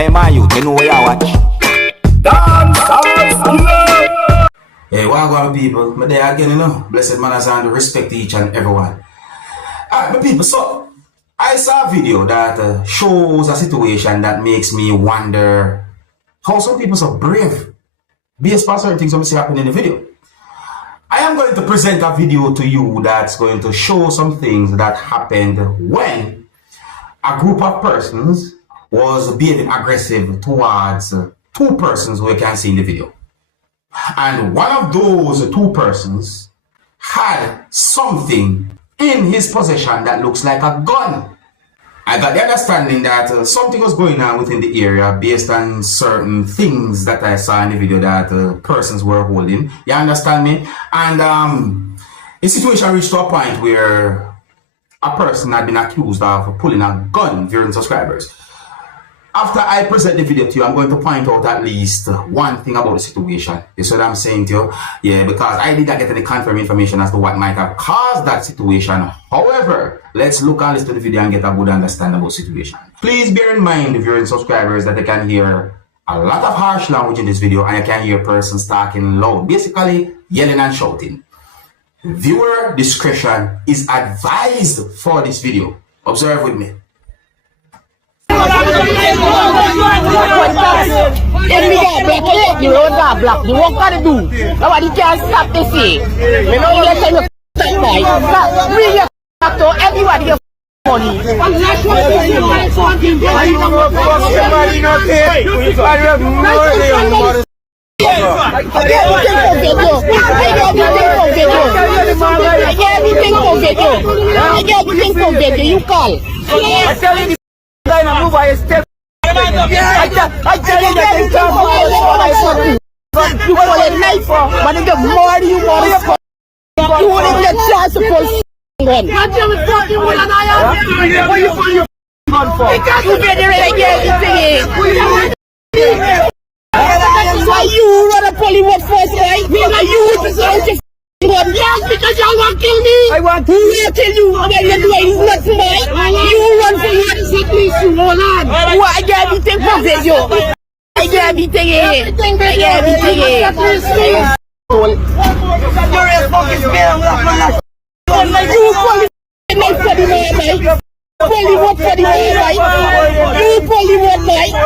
Hey man, you know where you watch? Dancehall skilla. Hey, what going people? My day again, you know. Blessed manners and respect to each and everyone. Alright, my people, so I saw a video that shows a situation that makes me wonder how some people are so brave based on certain things I'm see happen in the video. I am going to present a video to you that's going to show some things that happened when a group of persons was being aggressive towards two persons who you can see in the video. And one of those two persons had something in his possession that looks like a gun. I got the understanding that something was going on within the area based on certain things that I saw in the video that persons were holding. You understand me? And the situation reached to a point where a person had been accused of pulling a gun during subscribers. After I present the video to you, I'm going to point out at least one thing about the situation. You see what I'm saying to you? Yeah, because I did not get any confirmed information as to what might have caused that situation. However, let's look and listen to the video and get a good understanding about the situation. Please bear in mind, if you're in subscribers, that you can hear a lot of harsh language in this video and you can hear persons talking loud, basically yelling and shouting. Viewer discretion is advised for this video. Observe with me. If we get black, the roads are black. The work gotta do. Nobody can stop this thing. You know, you let them stop by. Bring your to everybody get money. You call. I tell you that you can't you want a knife, but you get more than you want. You want to get chance to push. What you for your gun for? Because you get the renegade thing. Why you run a Pollywood first, right? You represent your yes, because y'all want to kill me. I want to kill you. I'm going to do it. It's not tonight. You run for what is it, please? You hold on. What? I get everything for video. I get everything here. I get everything here. You're a fucking spell. You Pollywood for the man, right? Pollywood for the man, right? You Pollywood, right?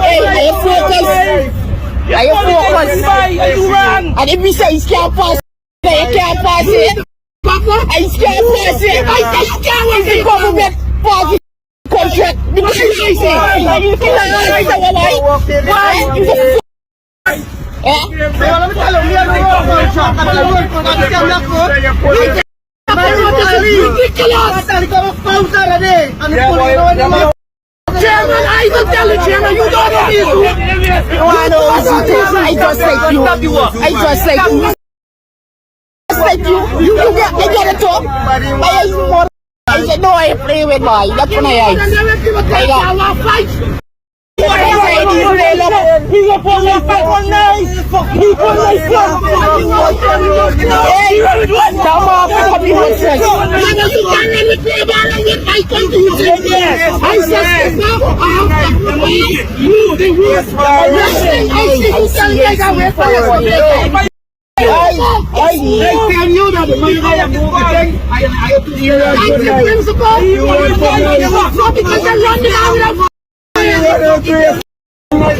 Hey, focus. Are you focused? And if we say you can't pass, then you can't pass it. And you can't pass it. I can't wait for the government party contract. Because I say, you can't why? You just Chairman, I will tell the chairman, you don't know this. I just like you. I just like you. Just like you. You get it up. I said, no, I play with boy. That's when I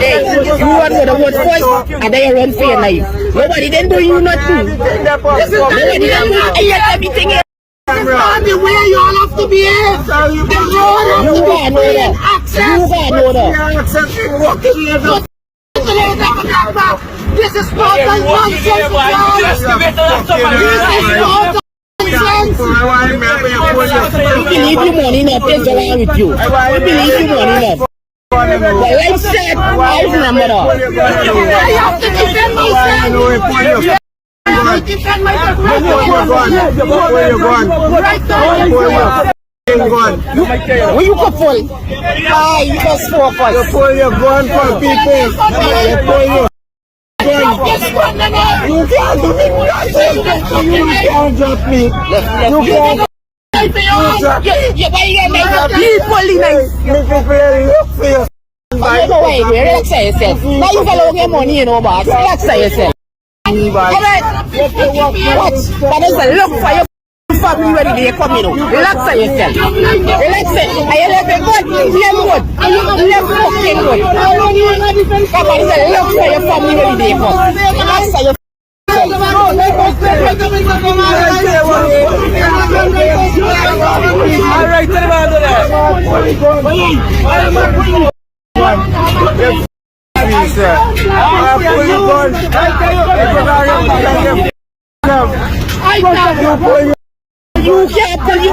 Hey, you want to vote first, and then you run for your life. Nobody then do you not do. Nobody then do everything. On the way you all have to be here. The road have to be access. You got no this is total nonsense. We believe you money enough. There's a line with you. We believe you money enough. Well, like said, I remember that. I have to defend myself. I defend myself. Where you going? Where you go for? You just focus. You pull your gun for people. You pull your You can't do me nothing. You can't drop me. You can't. You're buying a people nice. Make it very look for you. Hey, relax yourself. Now you follow your money, you know, boss. Relax yourself. Alright. Watch. But there's a look for your family when they come in. Relax yourself. Relax it. Are you left good? Left good. Left fucking good. Come on, there's a look for your family when they come. Relax yourself. Alright, tell him about that. You can't pull you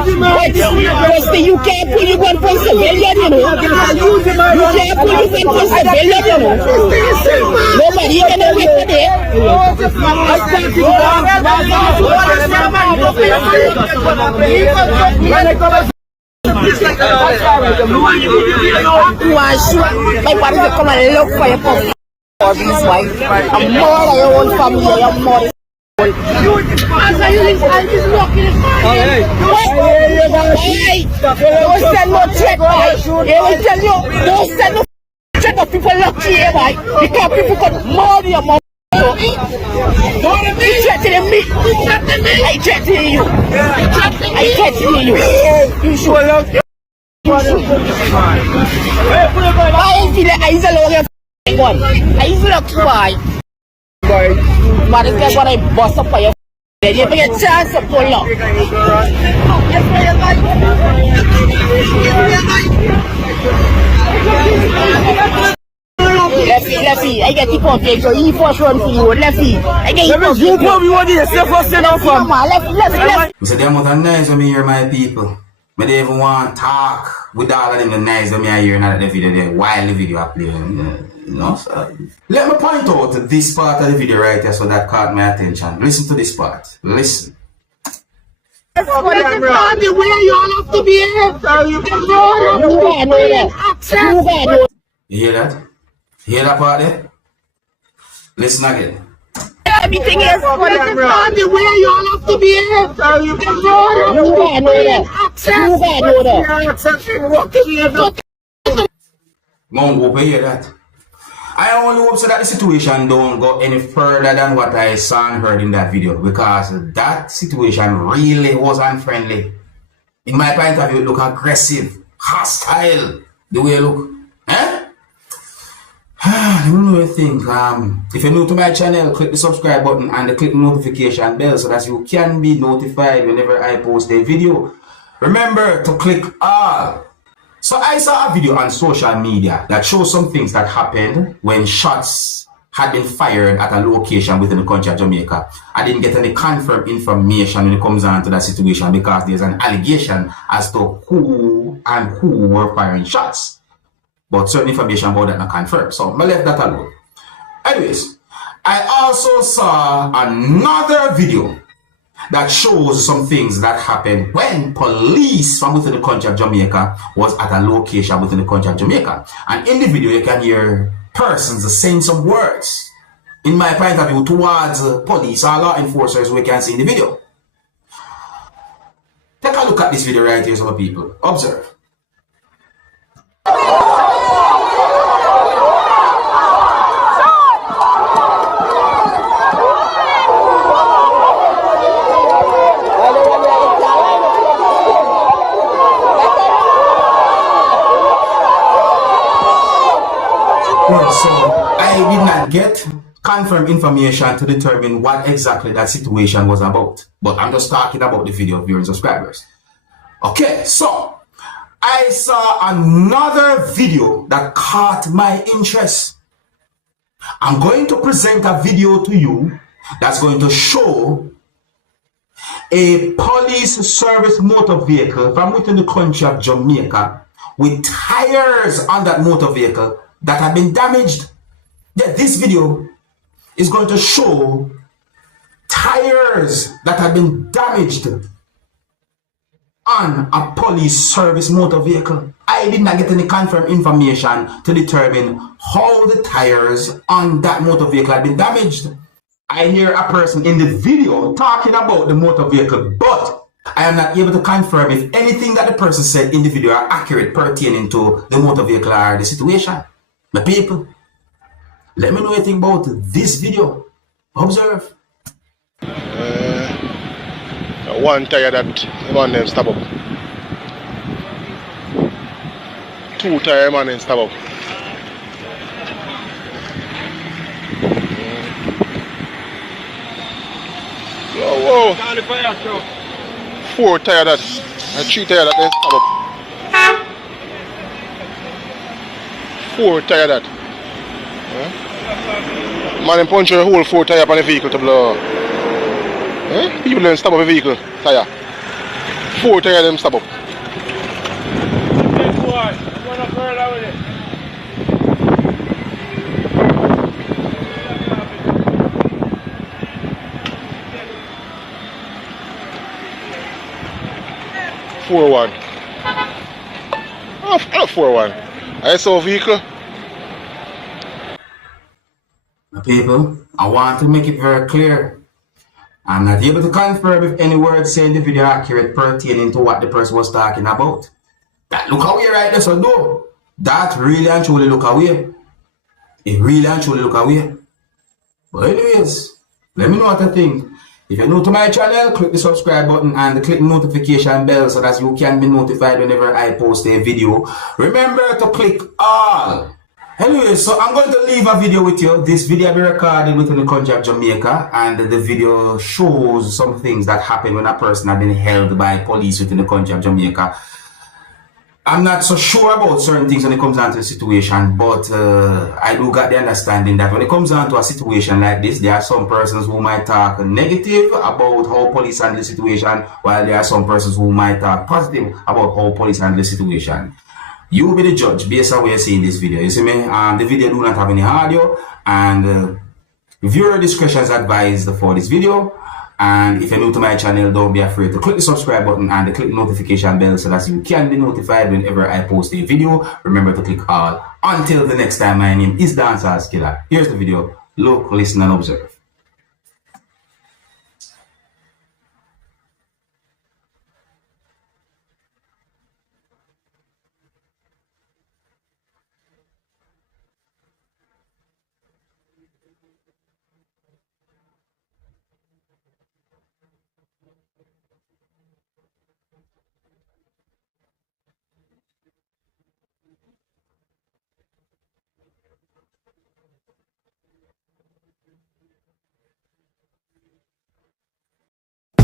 you can't pull you gun for civilian, you know. You can't pull you gun for civilian, you know. Nobody can wait for that. My body will come and look for your phone. Or this wife. I'm more than your own family, you're more. Don't send no check, boy. They will tell you, don't send no check of people lucky here, boy. Because people can murder your mom. You threatening me. I threatening you. I threatening you. You should love. I feel like I used to love your one. I used to love why. But it's like when I bust up for your then you get a chance to pull up. Lefty, I get the conflict, so he first run for you, Lefty. I get you conflict. You probably want to say first thing off from. Lefty. You say them was nice when me hear my people. Me they even want to talk with all of them the nice when me I hear now that the video there while the video are playing. You know, so let me point out this part of the video right here, so that caught my attention. Listen to this part. Listen. The way you all have to be here. You hear that? You hear that part there? Listen again. Everything is the way you all have to be here. Mount Hope, you hear that? I only hope so that the situation don't go any further than what I saw and heard in that video, because that situation really was unfriendly. In my point of view, it look aggressive, hostile, the way it look. Eh? I don't know what you think. If you're new to my channel, click the subscribe button and click the notification bell so that you can be notified whenever I post a video. Remember to click all. So I saw a video on social media that shows some things that happened when shots had been fired at a location within the country of Jamaica. I didn't get any confirmed information when it comes on to that situation because there's an allegation as to who and who were firing shots. But certain information about that not confirmed. So I left that alone. Anyways, I also saw another video that shows some things that happened when police from within the country of Jamaica was at a location within the country of Jamaica. And in the video, you can hear persons saying some words, in my point of view, towards police or law enforcers we can see in the video. Take a look at this video right here, some people. Observe. So I did not get confirmed information to determine what exactly that situation was about. But I'm just talking about the video, viewers and subscribers. Okay, so I saw another video that caught my interest. I'm going to present a video to you that's going to show a police service motor vehicle from within the country of Jamaica with tires on that motor vehicle that had been damaged. Yeah, this video is going to show tires that had been damaged on a police service motor vehicle. I did not get any confirmed information to determine how the tires on that motor vehicle had been damaged. I hear a person in the video talking about the motor vehicle, but I am not able to confirm if anything that the person said in the video are accurate pertaining to the motor vehicle or the situation. My people, let me know anything about this video. Observe. One tire that the man them stop up. Two tire man them stop up. Whoa. Four tire that and three tire that them stop up. Four tire that. Man them punch a whole four tire on the vehicle to blow. People them stop up a vehicle tire. Four tire them stop up. Four one. Oh, 4-1. I saw a vehicle. My people, I want to make it very clear. I'm not able to confirm if any words say in the video are accurate pertaining to what the person was talking about. That look away right there, so no. That really and truly look away. It really and truly look away. But anyways, let me know what you think. If you're new to my channel, click the subscribe button and click the notification bell so that you can be notified whenever I post a video. Remember to click all. Anyway, so I'm going to leave a video with you. This video will be recorded within the country of Jamaica, and the video shows some things that happen when a person has been held by police within the country of Jamaica. I'm not so sure about certain things when it comes down to the situation, but I do got the understanding that when it comes down to a situation like this, there are some persons who might talk negative about how police handle the situation, while there are some persons who might talk positive about how police handle the situation. You be the judge based on what you see in this video. You see me? The video do not have any audio, and viewer discretion is advised for this video. And if you're new to my channel, don't be afraid to click the subscribe button and click the notification bell so that you can be notified whenever I post a video. Remember to click all. Until the next time, my name is Dancehall Skilla. Here's the video. Look, listen, and observe.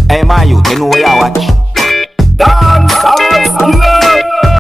Hey, my youth, you know where you watch.